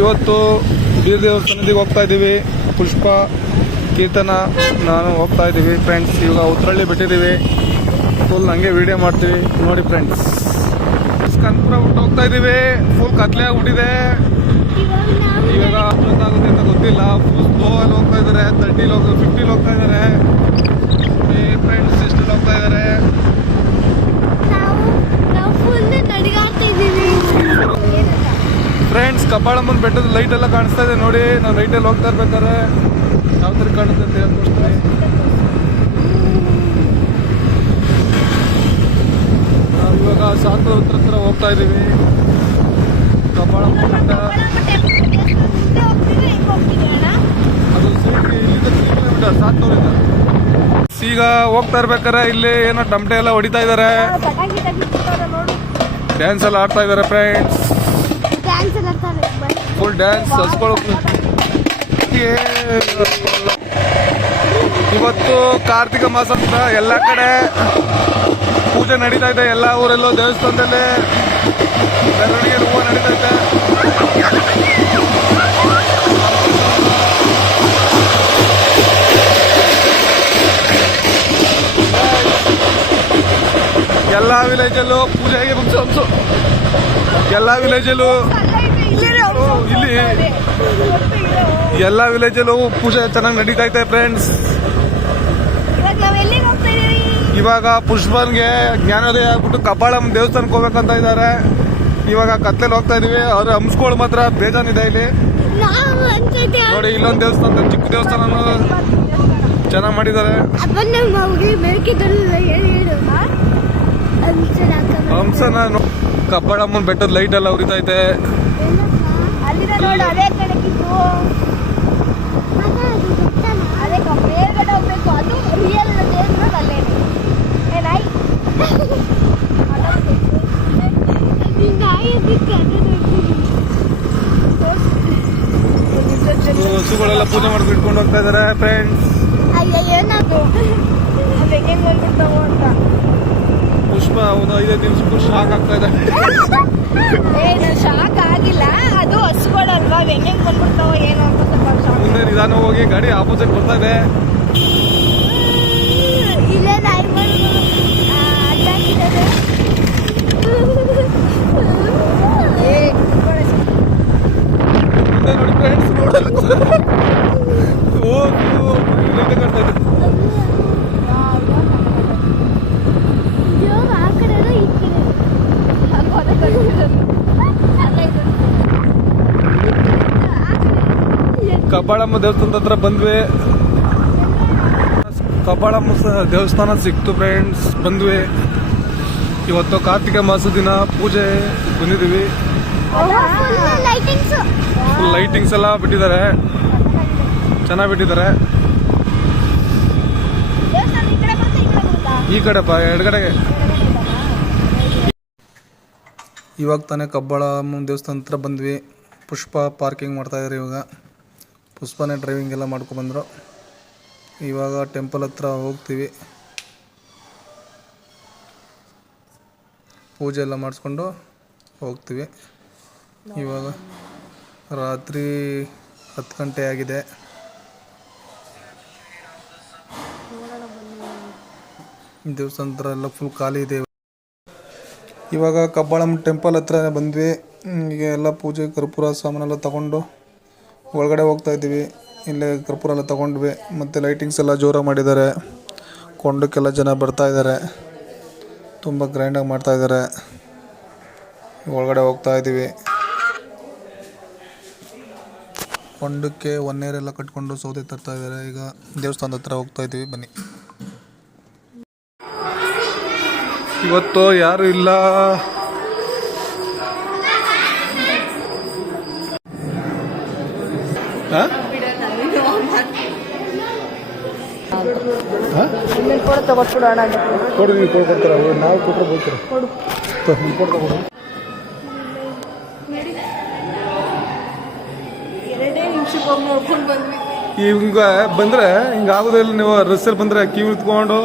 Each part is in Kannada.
ಇವತ್ತು ಬೀರ್ ದೇವಸ್ಥಾನದಿಗೆ ಹೋಗ್ತಾ ಇದ್ದೀವಿ. ಪುಷ್ಪ, ಕೀರ್ತನ, ನಾನು ಹೋಗ್ತಾ ಇದ್ದೀವಿ ಫ್ರೆಂಡ್ಸ್. ಇವಾಗ ಉತ್ತರಳ್ಳಿ ಬಿಟ್ಟಿದ್ದೀವಿ. ಫುಲ್ ಹಂಗೆ ವಿಡಿಯೋ ಮಾಡ್ತೀವಿ ನೋಡಿ ಫ್ರೆಂಡ್ಸ್. ಕನ್ಪುರ ಬಿಟ್ಟು ಹೋಗ್ತಾ ಇದ್ದೀವಿ. ಫುಲ್ ಕತ್ಲೆ ಆಗ್ಬಿಟ್ಟಿದೆ. ಇವಾಗ ಗೊತ್ತಾಗುತ್ತೆ ಅಂತ ಗೊತ್ತಿಲ್ಲ. ಫುಲ್ ಸ್ಲೋಲ್ಲಿ ಹೋಗ್ತಾ ಇದ್ದಾರೆ. 30 50 ಹೋಗ್ತಾ ಇದ್ದಾರೆ ಫ್ರೆಂಡ್ಸ್. ಎಷ್ಟು ಹೋಗ್ತಾ ಇದ್ದಾರೆ ಫ್ರೆಂಡ್ಸ್. ಕಬ್ಬಾಳಮ್ಮನ ಬೆಟ್ಟದ ಲೈಟ್ ಎಲ್ಲ ಕಾಣಿಸ್ತಾ ಇದೆ ನೋಡಿ. ನಾವು ಲೈಟಲ್ಲಿ ಹೋಗ್ತಾ ಇರ್ಬೇಕಾದ್ರೆ ಯಾವ ಥರ ಕಾಣುತ್ತೆ ಅಂತ ಹೇಳ್ಕೊಡ್ತೀನಿ. ನಾವು ಇವಾಗ ಸಾಕು ಹತ್ರ ಹೋಗ್ತಾ ಇದ್ದೀವಿ. ಕಬ್ಬಾಳಮ್ಮನ ಬೆಟ್ಟ ಅದು ಇಲ್ಲಿಂದ 3 ಕಿಲೋಮೀಟರ್, 700 ಈಗ ಹೋಗ್ತಾ ಇರ್ಬೇಕಾರೆ ಇಲ್ಲಿ ಏನೋ ಟಮಟೆ ಎಲ್ಲ ಹೊಡಿತಾ ಇದ್ದಾರೆ. ಡ್ಯಾನ್ಸ್ ಎಲ್ಲ ಆಡ್ತಾ ಇದ್ದಾರೆ ಫ್ರೆಂಡ್ಸ್. ಫುಲ್ ಡ್ಯಾನ್ಸ್ ಇವತ್ತು ಕಾರ್ತಿಕ ಮಾಸ ಅಂತ ಎಲ್ಲ ಕಡೆ ಪೂಜೆ ನಡೀತಾ ಇದೆ. ಎಲ್ಲ ಊರಲ್ಲೂ ದೇವಸ್ಥಾನದಲ್ಲಿ ಮೆರವಣಿಗೆ ಹೂವು ನಡೀತಾ ಇದೆ. ಎಲ್ಲ ವಿಲೇಜಲ್ಲೂ ಪೂಜೆ ಹೇಗೆ ಮುಗಿಸೋ ಎಲ್ಲ ವಿಲೇಜಲ್ಲೂ ಇಲ್ಲಿ ಎಲ್ಲ ವಿಲೇಜಲ್ಲೂ ಪೂಜೆ ಚೆನ್ನಾಗಿ ನಡೀತಾ ಇದೆ ಫ್ರೆಂಡ್ಸ್. ಇವಾಗ ಪುಷ್ಪನ್ಗೆ ಜ್ಞಾನೋದಯ ಆಗ್ಬಿಟ್ಟು ಕಬ್ಬಾಳಮ್ಮ ದೇವಸ್ಥಾನಕ್ಕೆ ಹೋಗ್ಬೇಕಂತ ಇದ್ದಾರೆ. ಇವಾಗ ಕತ್ಲೆಲ್ಲಿ ಹೋಗ್ತಾ ಇದೀವಿ. ಅವ್ರ ಹಂಸ್ಗಳು ಮಾತ್ರ ಬೇಜಾನಿದೆ ಇಲ್ಲಿ ನೋಡಿ. ಇಲ್ಲೊಂದು ದೇವಸ್ಥಾನ, ಚಿಕ್ಕ ದೇವಸ್ಥಾನ ಚೆನ್ನಾಗಿ ಮಾಡಿದ್ದಾರೆ. ಹಂಸನ ಕಬ್ಬಾಳಮ್ಮನ ಬೆಟ್ಟದ ಲೈಟ್ ಎಲ್ಲ ಉರಿತೈತೆ. ಹಸುಗಳೆಲ್ಲ ಪೂಜೆ ಮಾಡ್ಕೊಂಡು ಇಟ್ಕೊಂಡು ಹೋಗ್ತಾ ಇದಾರೆ ಫ್ರೆಂಡ್ಸ್. ಪುಷ್ಪ ಒಂದು 5 ನಿಮಿಷಕ್ಕೂ ಶಾಕ್ ಆಗ್ತಾ ಇದೆ. ಶಾಕ್ ಆಗಿಲ್ಲ, ಅದು ಹಸುಗಳಲ್ವಾ, ಹೆಂಗೆ ಬಂದ್ಬಿಡ್ತಾವ ಏನು ಅಂತ ಮುಂದೆ ನಿಧಾನ ಹೋಗಿ ಗಾಡಿ ಆಪೋಸಿಟ್ ಬರ್ತಾ ಇದೆ. ನೋಡಿ ಫ್ರೆಂಡ್ಸ್, ಕಾಣ್ತಾ ಇದೆ. ಕಬ್ಬಾಳಮ್ಮ ದೇವಸ್ಥಾನದ ಹತ್ರ ಬಂದ್ವಿ. ಕಬ್ಬಾಳಮ್ಮ ದೇವಸ್ಥಾನ ಸಿಕ್ತು ಫ್ರೆಂಡ್ಸ್. ಬಂದ್ವಿ. ಇವತ್ತು ಕಾರ್ತಿಕ ಮಾಸ ದಿನ ಪೂಜೆ ಬಂದಿದ್ದೀವಿ. ಫುಲ್ ಲೈಟಿಂಗ್ಸ್ ಎಲ್ಲ ಬಿಟ್ಟಿದ್ದಾರೆ, ಚೆನ್ನಾಗಿ ಬಿಟ್ಟಿದ್ದಾರೆ. ಈ ಕಡೆಪ್ಪ, ಎಡಗಡೆಗೆ. ಇವಾಗ ತಾನೇ ಕಬ್ಬಾಳಮ್ಮನ ದೇವಸ್ಥಾನ ಹತ್ರ ಬಂದ್ವಿ. ಪುಷ್ಪ ಪಾರ್ಕಿಂಗ್ ಮಾಡ್ತಾ ಇದ್ದಾರೆ. ಇವಾಗ ಪುಷ್ಪನೇ ಡ್ರೈವಿಂಗ್ ಎಲ್ಲ ಮಾಡ್ಕೊಬಂದರು. ಇವಾಗ ಟೆಂಪಲ್ ಹತ್ರ ಹೋಗ್ತೀವಿ. ಪೂಜೆ ಎಲ್ಲ ಮಾಡಿಸ್ಕೊಂಡು ಹೋಗ್ತೀವಿ. ಇವಾಗ ರಾತ್ರಿ 10 ಗಂಟೆ ಆಗಿದೆ. ದೇವಸ್ಥಾನ ಹತ್ರ ಎಲ್ಲ ಫುಲ್ ಖಾಲಿ ಇದೆ. ಇವಾಗ ಕಬ್ಬಾಳಮ್ಮ ಟೆಂಪಲ್ ಹತ್ರ ಬಂದ್ವಿ. ಈಗ ಎಲ್ಲ ಪೂಜೆ ಕರ್ಪೂರ ಸಾಮಾನೆಲ್ಲ ತಗೊಂಡು ಒಳಗಡೆ ಹೋಗ್ತಾ ಇದ್ದೀವಿ. ಇಲ್ಲೇ ಕರ್ಪೂರ ಎಲ್ಲ ತಗೊಂಡ್ವಿ. ಮತ್ತು ಲೈಟಿಂಗ್ಸ್ ಎಲ್ಲ ಜೋರಾಗಿ ಮಾಡಿದ್ದಾರೆ. ಕೊಂಡಕ್ಕೆಲ್ಲ ಜನ ಬರ್ತಾ ಇದ್ದಾರೆ. ತುಂಬ ಗ್ರ್ಯಾಂಡಾಗಿ ಮಾಡ್ತಾ ಇದ್ದಾರೆ. ಒಳಗಡೆ ಹೋಗ್ತಾ ಇದ್ದೀವಿ. ಕೊಂಡಕ್ಕೆ ಒನ್ನೇರೆಲ್ಲ ಕಟ್ಕೊಂಡು ಸೌದೆ ತರ್ತಾ ಇದ್ದಾರೆ. ಈಗ ದೇವಸ್ಥಾನದ ಹತ್ರ ಹೋಗ್ತಾ ಇದ್ದೀವಿ, ಬನ್ನಿ. ಇವತ್ತು ಯಾರು ಇಲ್ಲ. ಕೊಡಿ, ನೀವು ಕೊಡ್ತಾರೆ. ನಾವು ಕೊಟ್ಟರೆ ಬೋಗ್ತಾರೆ. ಕೊಡ್ತಾ ಹಿಂಗ ಬಂದ್ರೆ ಹಿಂಗಾಗೋದಿಲ್ಲ. ನೀವು ರಸ್ಸಲ್ಲಿ ಬಂದ್ರೆ ಕಿವಿ ಇತ್ಕೊಂಡು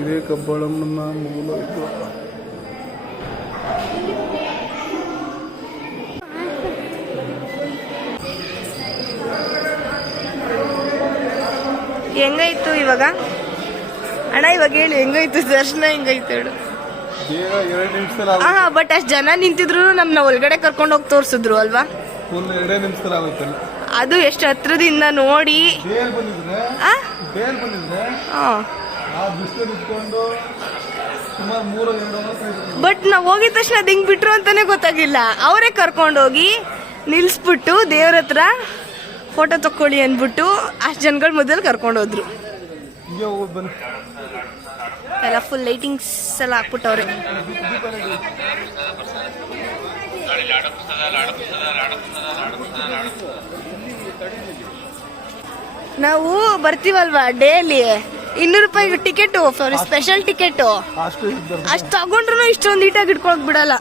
ಇದೇ ಕಬ್ಬಾಳಮ್ಮನ ಮೂಲ ಇದು. ಹೆಂಗಾಯ್ತು ಇವಾಗ ಅಣ್ಣ? ಇವಾಗ ಹೇಳಿ ಹೆಂಗಾಯ್ತು ದರ್ಶನ? ಹೆಂಗಾಯ್ತು ಹೇಳು. ಬೇಗ 2 ನಿಮಿಷದಲ್ಲಿ ಹಾ ಬಟ್ ಅಷ್ಟ್ ಜನ ನಿಂತಿದ್ರು ನಮ್ನ ಒಳಗಡೆ ಕರ್ಕೊಂಡು ಹೋಗಿ ತೋರ್ಸಿದ್ರು ಅಲ್ವಾ? ಒಂದು 2 ನಿಮಿಷದಲ್ಲಿ ಆಗುತ್ತಲ್ಲ. ಅದು ಎಷ್ಟು ಹತ್ರದಿಂದ ನೋಡಿ. ಬೇಲ್ ಬಂದಿದ್ರೆ ಆ ಬಿಸಿಲು ಇಟ್ಕೊಂಡು ಸುಮಾರು 3-2 ಅವರ್. ಬಟ್ ನಾವ್ ಹೋಗಿದ ತಕ್ಷಣ ಅದ್ ಹೆಂಗ್ ಬಿಟ್ರು ಅಂತಾನೆ ಗೊತ್ತಾಗಿಲ್ಲ. ಅವರೇ ಕರ್ಕೊಂಡೋಗಿ ನಿಲ್ಸ್ಬಿಟ್ಟು ದೇವ್ರ ಹತ್ರ ಫೋಟೋ ತಕ್ಕೊಳ್ಳಿ ಅಂದ್ಬಿಟ್ಟು ಅಷ್ಟ್ ಜನಗಳ ಮೊದಲು ಕರ್ಕೊಂಡೋದ್ರು. ಹಿಂಗೆ ಹೋಗೋದು ಬನ್ನಿ. ಎಲ್ಲ ಫುಲ್ ಲೈಟಿಂಗ್ಸ್ ಎಲ್ಲ ಹಾಕ್ಬಿಟ್ಟವ್ರೆ. ನಾವು ಬರ್ತೀವಲ್ವಾ ಡೇಲಿ 200 ರೂಪಾಯಿ ಟಿಕೆಟ್, ಸ್ಪೆಷಲ್ ಟಿಕೆಟ್. ಅಷ್ಟು ತಗೊಂಡ್ರು ಇಷ್ಟೊಂದು ನೀಟಾಗಿ ಇಟ್ಕೊಳಕ್ ಬಿಡಲ್ಲ.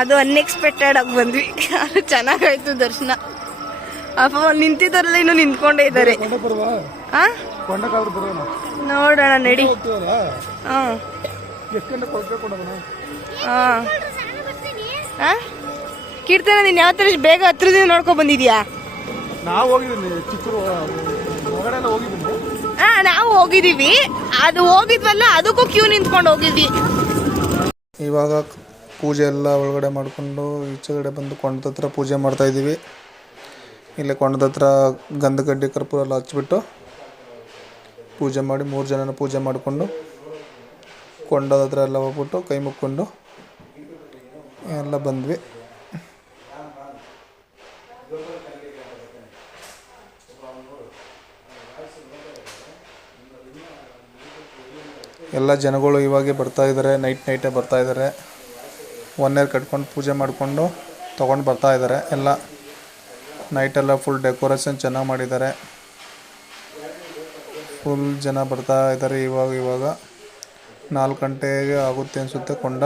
ಅದು ಅನ್ಎಕ್ಸ್ಪೆಕ್ಟೆಡ್ ಆಗಿ ಬಂದ್ವಿ. ಚೆನ್ನಾಗಾಯ್ತು ದರ್ಶನ. ಅಪ್ಪ ನಿಂತಿದ್ದಾರಲ್ಲ, ಇನ್ನು ನಿಂತ್ಕೊಂಡೇ ಇದ್ದಾರೆ. ನೋಡೋಣ ನಡಿ. ಕೀರ್ತನ, ನೀನ್ ಯಾವ ತರ ಬೇಗ ಹತ್ರದಿಂದ ನೋಡ್ಕೊಂಡ್ ಬಂದಿದ್ಯಾ? ನಾವು ಹೋಗಿದೀವಿ. ಅದು ಹೋಗಿದ್ವಲ್ಲ, ಅದಕ್ಕೂ ಕ್ಯೂ ನಿಂತ್ಕೊಂಡು ಹೋಗಿದ್ವಿ. ಇವಾಗ ಪೂಜೆ ಎಲ್ಲ ಒಳಗಡೆ ಮಾಡಿಕೊಂಡು ಈಚೆಗಡೆ ಬಂದು ಕೊಂಡದ ಹತ್ರ ಪೂಜೆ ಮಾಡ್ತಾ ಇದ್ದೀವಿ. ಇಲ್ಲೇ ಕೊಂಡದ ಹತ್ರ ಗಂಧಗಡ್ಡೆ ಕರ್ಪೂರ ಎಲ್ಲ ಹಚ್ಬಿಟ್ಟು ಪೂಜೆ ಮಾಡಿ 3 ಜನನ ಪೂಜೆ ಮಾಡಿಕೊಂಡು ಕೊಂಡದ ಹತ್ರ ಎಲ್ಲ ಹೋಗ್ಬಿಟ್ಟು ಕೈ ಮುಕ್ಕೊಂಡು ಎಲ್ಲ ಬಂದ್ವಿ. ಎಲ್ಲ ಜನಗಳು ಇವಾಗೆ ಬರ್ತಾ ಇದ್ದಾರೆ. ನೈಟೇ ಬರ್ತಾ ಇದ್ದಾರೆ. 1 ಇಯರ್ ಕಟ್ಕೊಂಡು ಪೂಜೆ ಮಾಡಿಕೊಂಡು ತೊಗೊಂಡು ಬರ್ತಾ ಇದ್ದಾರೆ. ಎಲ್ಲ ನೈಟೆಲ್ಲ ಫುಲ್ ಡೆಕೋರೇಷನ್ ಚೆನ್ನಾಗಿ ಮಾಡಿದ್ದಾರೆ. ಫುಲ್ ಜನ ಬರ್ತಾ ಇದ್ದಾರೆ. ಇವಾಗ 4 ಗಂಟೆಗೆ ಆಗುತ್ತೆ ಅನಿಸುತ್ತೆ ಕೊಂಡ.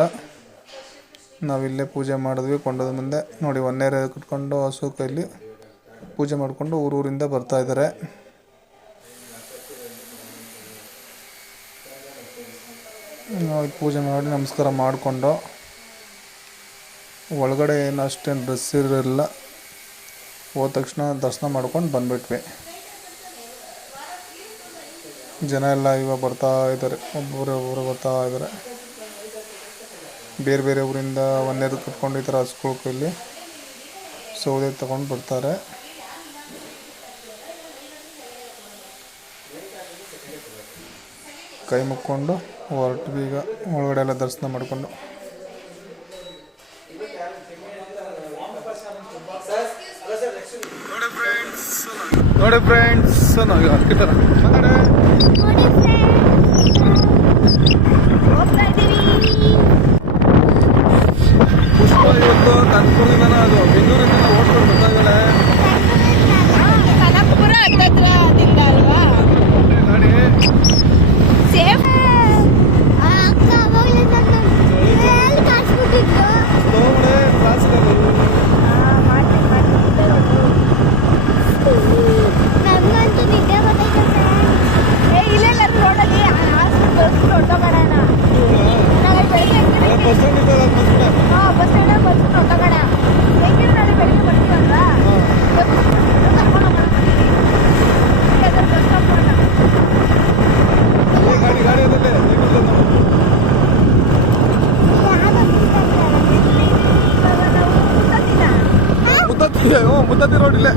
ನಾವಿಲ್ಲೇ ಪೂಜೆ ಮಾಡಿದ್ವಿ ಕೊಂಡದ ಮುಂದೆ. ನೋಡಿ 1 ಇಯರ್ ಕಟ್ಕೊಂಡು ಹಸು ಕೈಲಿ ಪೂಜೆ ಮಾಡಿಕೊಂಡು ಊರಿಂದ ಬರ್ತಾ ಇದ್ದಾರೆ. ಪೂಜೆ ಮಾಡಿ ನಮಸ್ಕಾರ ಮಾಡಿಕೊಂಡು ಒಳಗಡೆ ಏನು ಅಷ್ಟೇನು ಡ್ರೆಸ್ ಇರಲಿಲ್ಲ. ಹೋದ ತಕ್ಷಣ ದರ್ಶನ ಮಾಡ್ಕೊಂಡು ಬಂದ್ಬಿಟ್ವಿ. ಜನ ಎಲ್ಲ ಇವಾಗ ಬರ್ತಾ ಇದ್ದಾರೆ. ಒಬ್ಬೊಬ್ಬರು ಬರ್ತಾ ಇದ್ದಾರೆ. ಬೇರೆ ಊರಿಂದ 1 ಇಯರ್ ಕಟ್ಕೊಂಡು ಈ ಥರ ಹಸ್ಗಳ ಕೈಲಿ ಸೌದೆ ತಗೊಂಡು ಬರ್ತಾರೆ. ಕೈ ಮುಕ್ಕೊಂಡು ಹೊರಟ್ವಿ. ಈಗ ಒಳಗಡೆ ಎಲ್ಲ ದರ್ಶನ ಮಾಡಿಕೊಂಡು ನೋಡಿ ಫ್ರೆಂಡ್ಸ್, ನಾವು ಹಾಕಿದಾರ ಪುಷ್ಪ ಇವತ್ತು ಕನ್ಕೊಂಡಿದ್ದಾನ. ಅದು ಬೆಂಗಳೂರಿಂದ ಓಡ್ಕೊಂಡು ಬರ್ತಾ ಇದ್ದಾಳೆ ಗಾಡಿ. ಸೇಫ್ ಮುದ್ದತಿ ರೋಡ್ ಇಲ್ಲೇ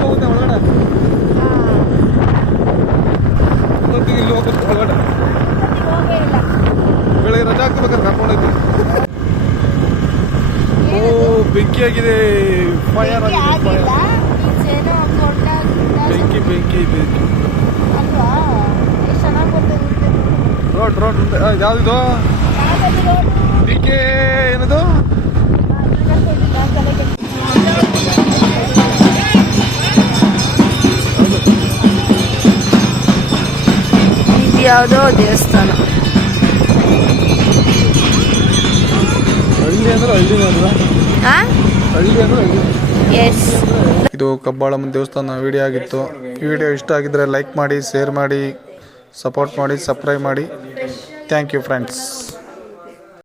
ಹೋಗುತ್ತೆ ಒಳಗಡೆ. ಇಲ್ಲಿ ಹೋಗುತ್ತೆ ಒಳಗಡೆ. ಬೆಳಗ್ಗೆ ರಜಾ ಹಾಕ್ಬೇಕಾದ್ರೆ ಕರ್ಕೊಂಡೋಯ್ತು. ಬೆಂಕಿ ಆಗಿದೆ. ಫೈರ್ ಆಗಿದೆ. ಬೆಂಕಿ ರೋಡ್ ಯಾವ್ದಿದು? ಡಿಕೆ ಏನದು? ಯಾವುದೋ ದೇವಸ್ಥಾನ. ಇದು ಕಬ್ಬಾಳಮ್ಮನ ದೇವಸ್ಥಾನ ವಿಡಿಯೋ ಆಗಿತ್ತು. ಈ ವಿಡಿಯೋ ಇಷ್ಟ ಆಗಿದ್ರೆ ಲೈಕ್ ಮಾಡಿ, ಶೇರ್ ಮಾಡಿ, ಸಪೋರ್ಟ್ ಮಾಡಿ, ಸಬ್ಸ್ಕ್ರೈಬ್ ಮಾಡಿ. Thank you friends.